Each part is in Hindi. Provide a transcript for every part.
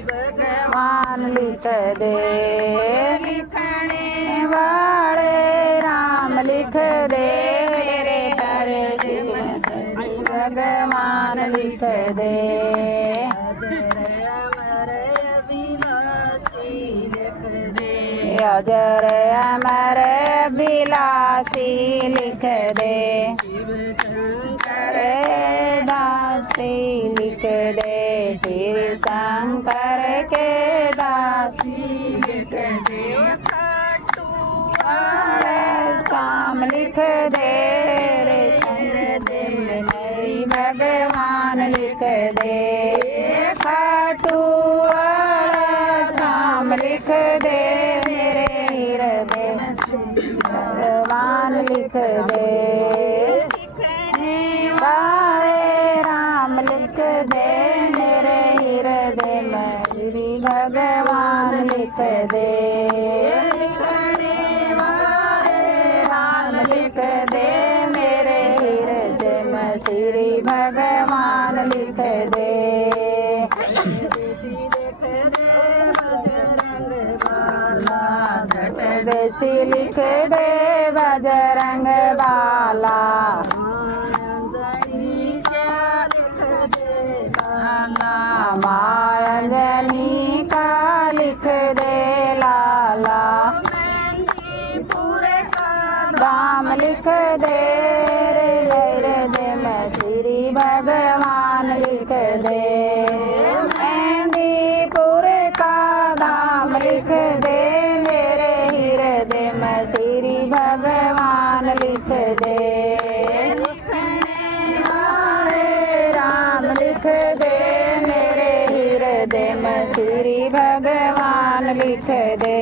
भगवान लिख दे। लिखने वाले राम लिख दे, मेरे हर दिल में श्री भगवान लिख दे। अजर अमर अभिलाषी लिख दे। शिव शंकर दासी लिख दे, शिव शंकर के दासी लिख दे। शाम लिख दे, रे मेरी भगवान लिख दे। खाटू शाम लिख दे, मेरे हृदय में भगवान लिख दे। वाले राम लिख दे, मेरे हृदय में श्री भगवान लिख दे। लिखने वाले राम लिख दे, मेरे हृदय में श्री भगवान लिख दे। देसी लिख दे बजरंग बाला। मायंजनी का लिख दे लाला। पूरे का दाम लिख दे, रे में श्री भगवान लिख दे। मेहंदी पूरे का दाम लिख दे, मेरे हृदय में श्री भगवान लिख दे। लिखने वाले राम लिख दे, मेरे हृदय में श्री भगवान लिख दे।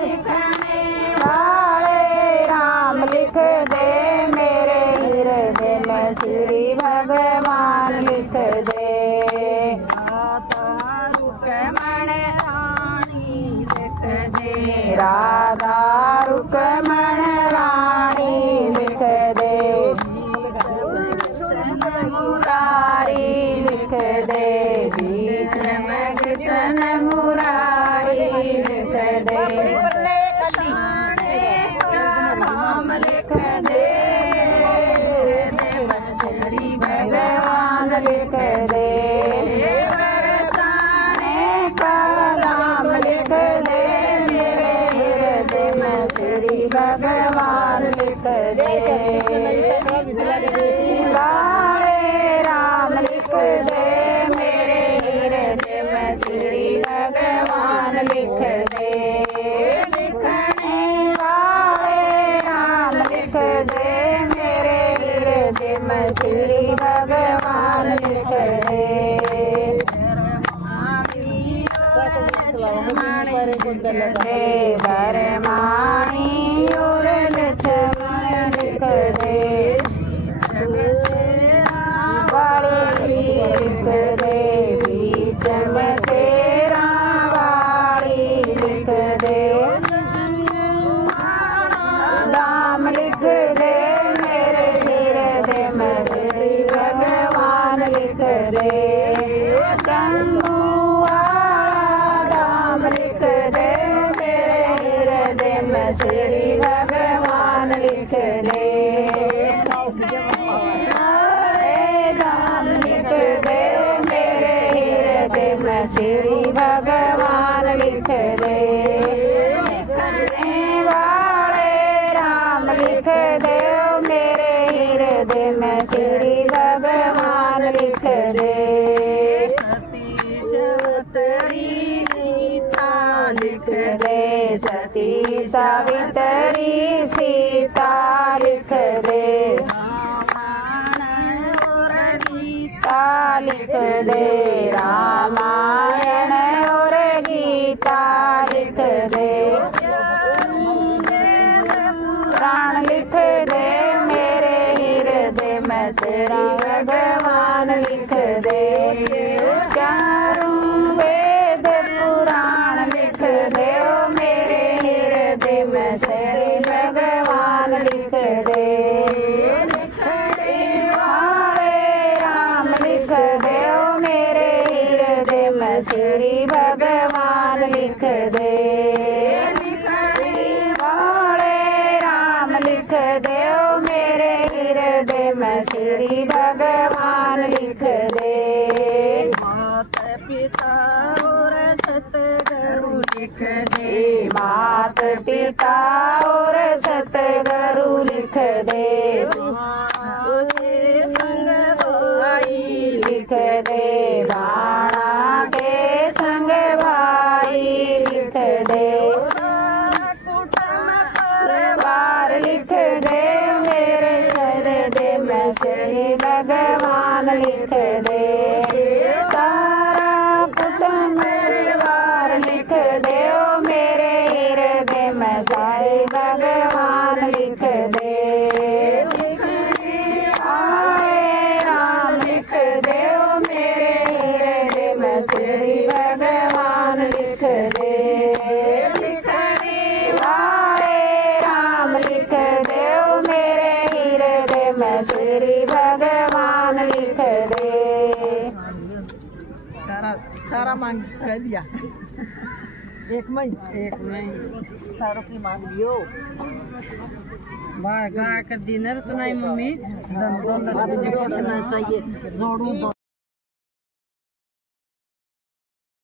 लिखने वाले राम लिख दे, मेरे हृदय में श्री भगवान लिख दे। राधा रुक्मण रानी लिख दे। मुरारी लिख दे, बीच में कृष्ण मुरारी लिख दे। नाम लिख दे, श्री भगवान लिख दे। भगवान लिख दे। लाले राम लिख दे, मेरे हृदय में श्री भगवान लिख दे। लिखने वाले राम लिख दे, मेरे हृदय में श्री भगवान लिख दे। भरमाणी और लक्ष्मण लिख दे। वाली लिख दे, बीच में शेरा वाली लिख दे। दाम लिख दे, मेरे हृदय में श्री भगवान लिख दे। लिख दे, मेरे हृदय में श्री भगवान लिख दे। राम लिख दे, मेरे हृदय में श्री भगवान लिख दे। लिखने वाले राम लिख दे, मेरे हृदय में श्री भगवान लिख दे। लिख दे, सती सावित्री सीता लिख दे। लिख दे, रामायण और गीता लिख दे। प्राण लिख दे, मेरे हृदय में श्री भगवान लिख दे। चारों वेद पुराण लिख दे, मेरे हृदय में श्री भगवान लिख दे। लिखने वाले राम लिख दे, मेरे हृदय में श्री भगवान लिख दे। माता पिता और सतगुरु लिख दे। मात पिता और सतगुरु लिख दे। संग भाई लिख दे। बाणा के संग भाई लिख दे। कुटुंब परिवार लिख दे। मेरे हृदय में श्री भगवान लिख दे। सारा कुटुंब परिवार लिख दे। ओ मेरे हृदय में सारे भगवान लिख दे। राम लिख दे। ओ मेरे हृदय में श्री भगवान लिख दे। लिखने वाले राम लिख दे। ओ मेरे हृदय में श्री भगवान लिख दे। सारा मांग कर दिया। एक में सारों की मांग लियो। गा कर डिनर सुनाई मम्मी। दन दन मुझे कुछ ना चाहिए जोड़ू।